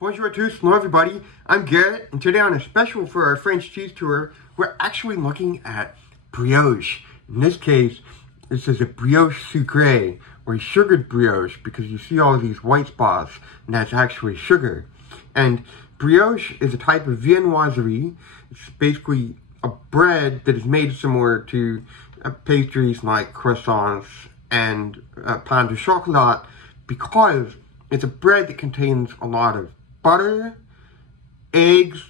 Bonjour à tous, hello everybody, I'm Garrett, and today on a special for our French cheese tour, we're actually looking at brioche. In this case, this is a brioche sucrée, or a sugared brioche, because you see all these white spots, and that's actually sugar. And brioche is a type of viennoiserie. It's basically a bread that is made similar to pastries like croissants and pain de chocolat, because it's a bread that contains a lot of butter, eggs,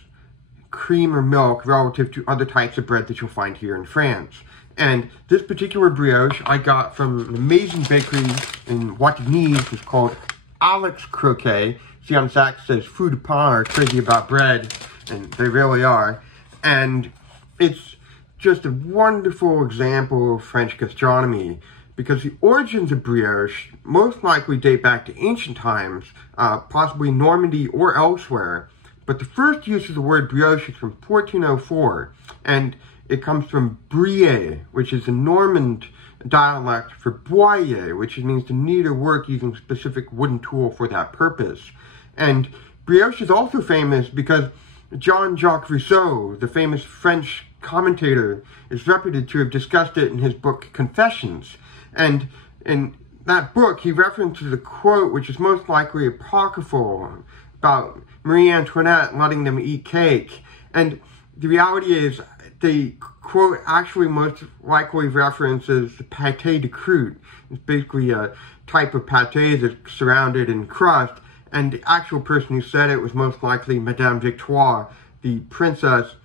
cream, or milk relative to other types of bread that you'll find here in France. And this particular brioche I got from an amazing bakery in Wattignies. It's called Alex Croquet. See on the sack it says "Fou de pain" are crazy about bread, and they really are. And it's just a wonderful example of French gastronomy, because the origins of brioche most likely date back to ancient times, possibly Normandy or elsewhere. But the first use of the word brioche is from 1404, and it comes from brie, which is a Norman dialect for broyer, which means to knead or work using a specific wooden tool for that purpose. And brioche is also famous because Jean-Jacques Rousseau, the famous French commentator, is reputed to have discussed it in his book Confessions. And in that book, he references a quote which is most likely apocryphal about Marie Antoinette letting them eat cake. And the reality is, the quote actually most likely references the pâté de croûte. It's basically a type of pâté that's surrounded in crust. And the actual person who said it was most likely Madame Victoire, the princess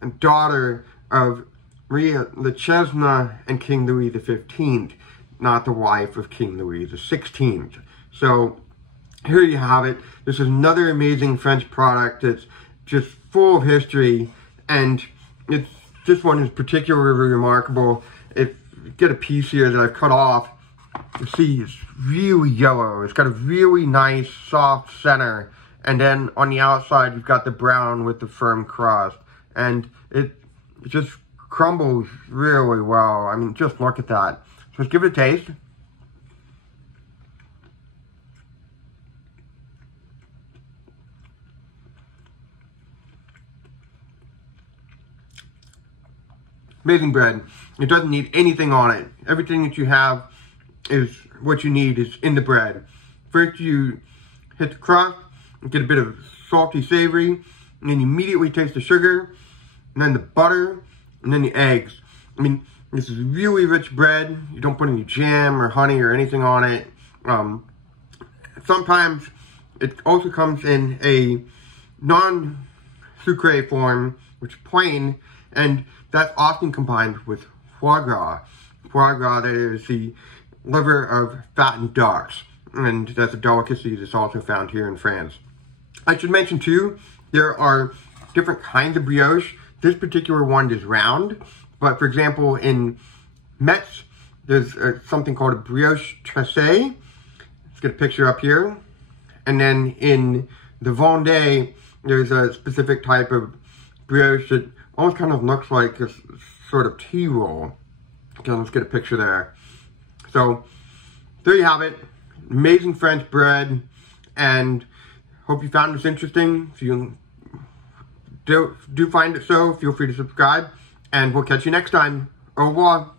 and daughter of Marie Le Chesne and King Louis XV. Not the wife of King Louis XVI. So here you have it. This is another amazing French product that's just full of history, and this one is particularly remarkable. If you get a piece here that I've cut off, you see it's really yellow. It's got a really nice soft center, and then on the outside you've got the brown with the firm crust, and it just crumbles really well. I mean, just look at that. Let's give it a taste. Amazing bread. It doesn't need anything on it. Everything that you have is what you need is in the bread. First you hit the crust, and get a bit of salty savory, and then you immediately taste the sugar, and then the butter, and then the eggs. I mean, this is really rich bread. You don't put any jam or honey or anything on it. Sometimes it also comes in a non-sucré form, which is plain, and that's often combined with foie gras. Foie gras is the liver of fattened ducks, and that's a delicacy that's also found here in France. I should mention too, there are different kinds of brioche. This particular one is round. But for example, in Metz, there's something called a brioche tressée. Let's get a picture up here. And then in the Vendée, there's a specific type of brioche that almost kind of looks like a sort of tea roll. Okay, let's get a picture there. So there you have it. Amazing French bread. And hope you found this interesting. If you do find it so, feel free to subscribe. And we'll catch you next time. Au revoir.